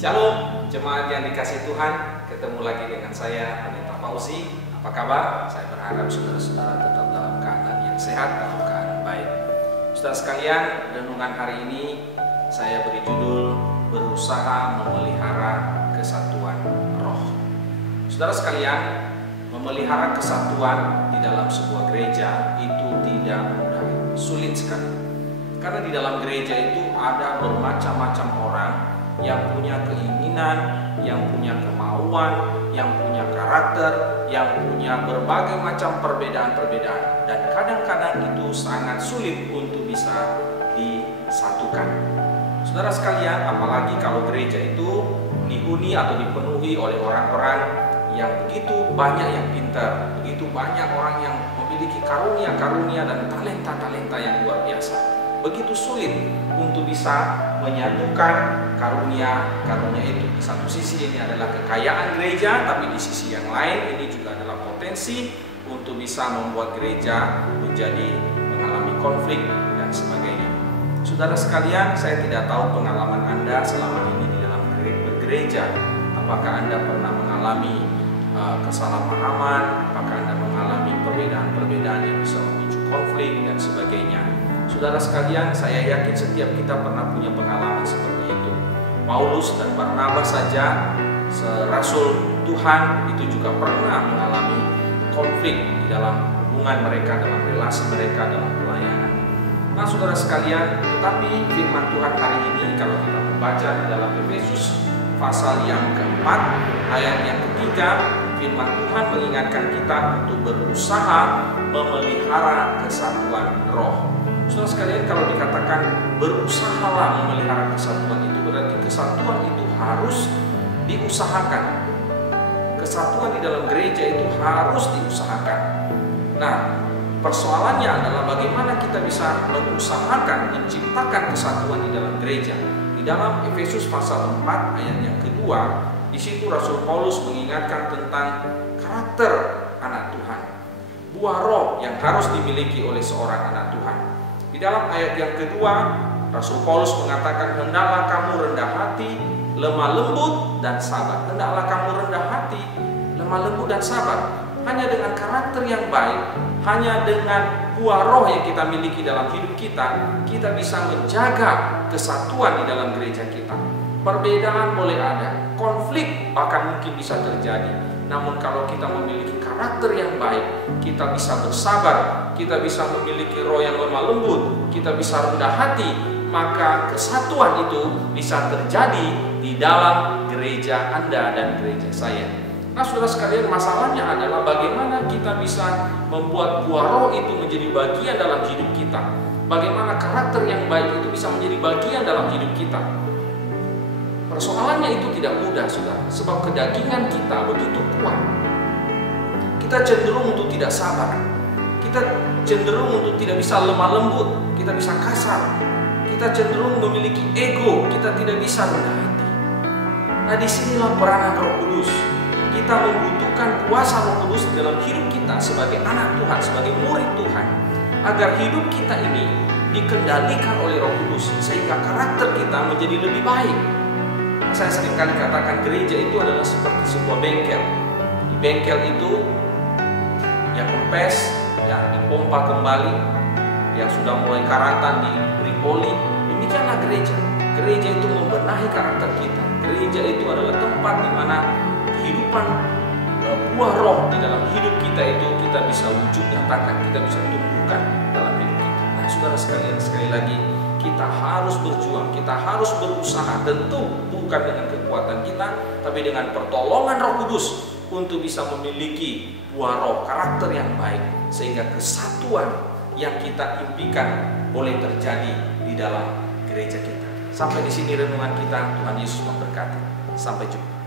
Shalom, jemaat yang dikasihi Tuhan. Ketemu lagi dengan saya, Pendeta Fauzi. Apa kabar? Saya berharap saudara-saudara tetap dalam keadaan yang sehat, dalam keadaan baik. Saudara sekalian, renungan hari ini saya beri judul Berusaha Memelihara Kesatuan Roh. Saudara sekalian, memelihara kesatuan di dalam sebuah gereja itu tidak mudah, sulit sekali. Karena di dalam gereja itu ada bermacam-macam orang yang punya keinginan, yang punya kemauan, yang punya karakter, yang punya berbagai macam perbedaan-perbedaan, dan kadang-kadang itu sangat sulit untuk bisa disatukan. Saudara sekalian, apalagi kalau gereja itu dihuni atau dipenuhi oleh orang-orang yang begitu banyak yang pintar, begitu banyak orang yang memiliki karunia-karunia dan talenta-talenta yang luar biasa. Begitu sulit untuk bisa menyatukan karunia-karunia itu. Di satu sisi ini adalah kekayaan gereja, tapi di sisi yang lain ini juga adalah potensi untuk bisa membuat gereja menjadi mengalami konflik dan sebagainya. Saudara sekalian, saya tidak tahu pengalaman Anda selama ini di dalam bergereja. Apakah Anda pernah mengalami kesalahpahaman? Apakah Anda mengalami perbedaan-perbedaan yang bisa memicu konflik dan sebagainya? Saudara sekalian, saya yakin setiap kita pernah punya pengalaman seperti itu. Paulus dan Barnabas saja, rasul Tuhan, itu juga pernah mengalami konflik di dalam hubungan mereka, dalam relasi mereka, dalam pelayanan. Nah, saudara sekalian, tetapi firman Tuhan hari ini kalau kita membaca di dalam Efesus pasal yang keempat, ayat yang ketiga, firman Tuhan mengingatkan kita untuk berusaha memelihara kesatuan roh. Saudara sekalian, kalau dikatakan berusahalah memelihara kesatuan itu, berarti kesatuan itu harus diusahakan. Kesatuan di dalam gereja itu harus diusahakan. Nah, persoalannya adalah bagaimana kita bisa mengusahakan, menciptakan kesatuan di dalam gereja. Di dalam Efesus pasal 4 ayat yang kedua, di situ Rasul Paulus mengingatkan tentang karakter anak Tuhan, buah roh yang harus dimiliki oleh seorang anak Tuhan. Di dalam ayat yang kedua, Rasul Paulus mengatakan, hendaklah kamu rendah hati, lemah lembut, dan sabar. Hendaklah kamu rendah hati, lemah lembut, dan sabar. Hanya dengan karakter yang baik, hanya dengan buah roh yang kita miliki dalam hidup kita, kita bisa menjaga kesatuan di dalam gereja kita. Perbedaan boleh ada, konflik bahkan mungkin bisa terjadi. Namun kalau kita memiliki karakter yang baik, kita bisa bersabar, kita bisa memiliki roh yang lemah lembut, kita bisa rendah hati, maka kesatuan itu bisa terjadi di dalam gereja Anda dan gereja saya. Nah, saudara sekalian, masalahnya adalah bagaimana kita bisa membuat buah roh itu menjadi bagian dalam hidup kita. Bagaimana karakter yang baik itu bisa menjadi bagian dalam hidup kita. Persoalannya itu tidak mudah, saudara, sebab kedagingan kita begitu kuat. Kita cenderung untuk tidak sabar, kita cenderung untuk tidak bisa lemah lembut, kita bisa kasar, kita cenderung memiliki ego, kita tidak bisa rendah hati. Nah, disinilah peranan Roh Kudus. Kita membutuhkan kuasa Roh Kudus dalam hidup kita sebagai anak Tuhan, sebagai murid Tuhan, agar hidup kita ini dikendalikan oleh Roh Kudus sehingga karakter kita menjadi lebih baik. Saya sering kali katakan gereja itu adalah seperti sebuah bengkel. Di bengkel itu yang kempes, yang dipompa kembali, yang sudah mulai karatan diberi oli. Demikianlah gereja. Gereja itu membenahi karakter kita. Gereja itu adalah tempat di mana kehidupan buah roh di dalam hidup kita itu kita bisa wujud nyatakan, kita bisa tumbuhkan dalam hidup kita. Nah, saudara sekalian, sekali lagi kita harus berjuang, kita harus berusaha, tentu bukan dengan kekuatan kita, tapi dengan pertolongan Roh Kudus untuk bisa memiliki buah roh, karakter yang baik, sehingga kesatuan yang kita impikan boleh terjadi di dalam gereja kita. Sampai di sini renungan kita. Tuhan Yesus memberkati. Sampai jumpa.